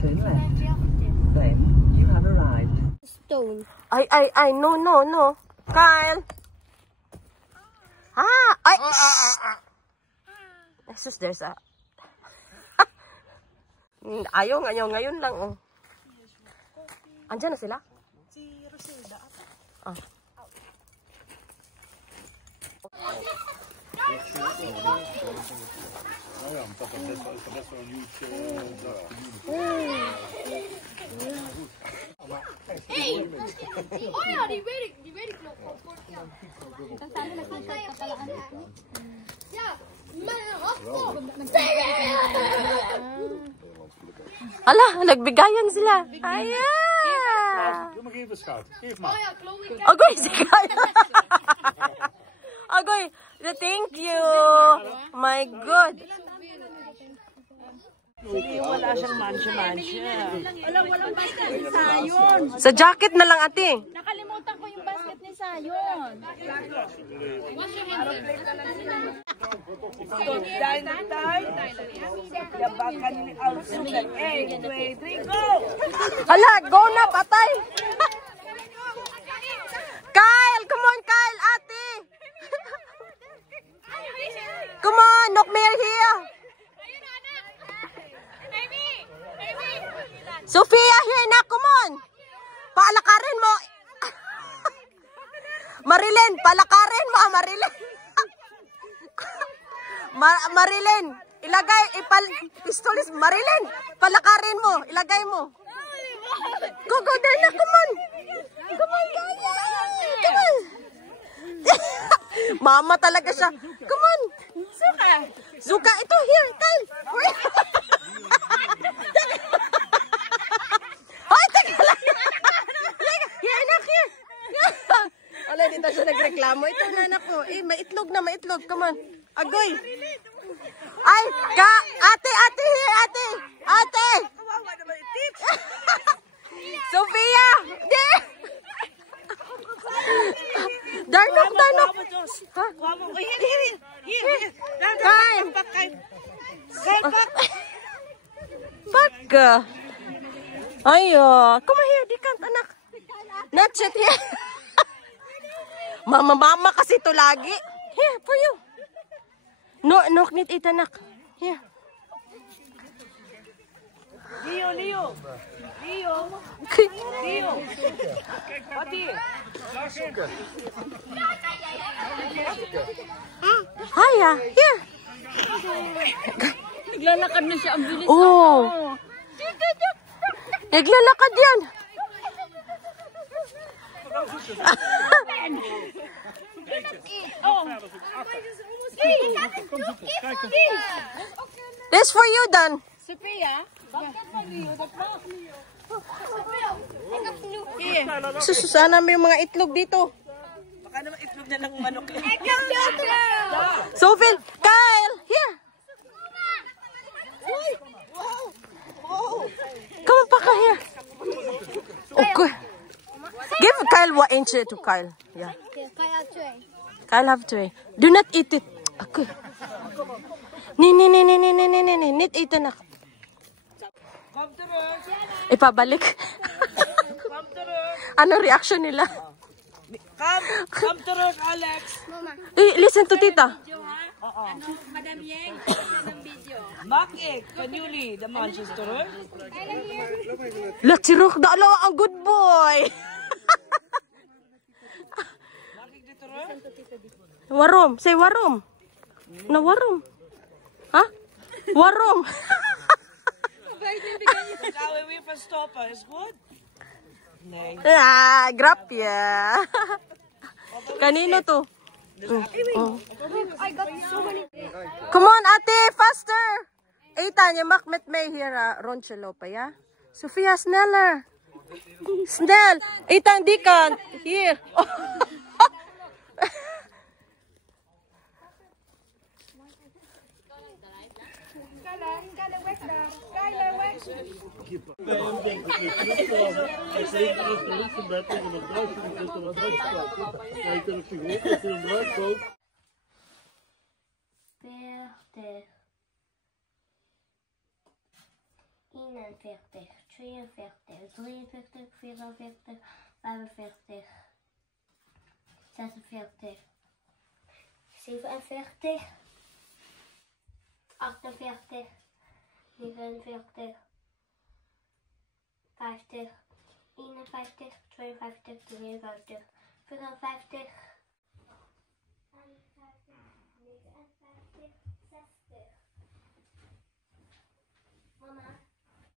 turn left. Then you have arrived. Stone. No. Kyle. There's a... Ayaw ngayon lang. Oh. Andiyan na sila? Si Rosilda. Ah. Hey! Oh ja, die weet ik nog van vorig jaar. Ja, met een hapkop. Hala, nagbigayan sila. Ayan. Doe maar even schat. Geef maar. Oh ja, Chloe. Agoy, si Kyle. Agoy, thank you. My God. Wala siyang mansya. Walang basket ni Sayon. Sa jacket na lang, ate. Nakalimutan ko yung basket ni Sayon. Hala, go na, patay. Kyle, come on, Kyle, ate. Come on, Nokmer here. Sophia, here na, come on. Paalakarin mo. Marilyn, palakarin mo, Marilyn. Marilyn, ilagay, pistolis. Marilyn, palakarin mo, ilagay mo. Go, Dana, come on. Come on, Dana. Come on. Mama talaga siya. Come on. Suka, ito, here, Kyle. Ay, teka lang. Here, anak, here. Wala, dito siya nagreklamo. Ito, nanak ko. May itlog na, may itlog. Come on. Agoy. Ay, ate. Sophia. Darnok. Ha? Kyle. Fuck. Ayo, come here, di kan anak. Not yet here. Mama kasi to lagi. Here for you. No, nit it anak. Here. Leo. Pati. Hiya, here. Naglalakad na siya, ang bilis. Oh. Naglalakad yan. This for you, Dan. Sophia, bakit mo Leo? Susana mo yung mga itlog dito. Baka naman itlog na ng manok yan. Sophie, Kyle, here. Come on, Paka, here. Okay. Give Kyle 1 inch to Kyle. Yeah. Kyle have tray. Do not eat it. Okay. Nit eat na. Ipabalik. Ano reaction nila? Come to us, Alex. Listen to tita. Madam Yang, ng video. Mak can you lead the Manchester? Latsirok, dalawa ang good boy. Warom, say warom. Na warom. Ha? Warom. We for stopper is good. Grapya. Kanino to? I got so many. Come on, ate, faster. Eitan, you makmet may here, Ronchelo pa, ya? Sophia, sneller. Snell. Eitan, di ka. Here. 41, 42, 43, 44, 45, 46, 47, 48, 49, 50, 51, 52, 53, 54,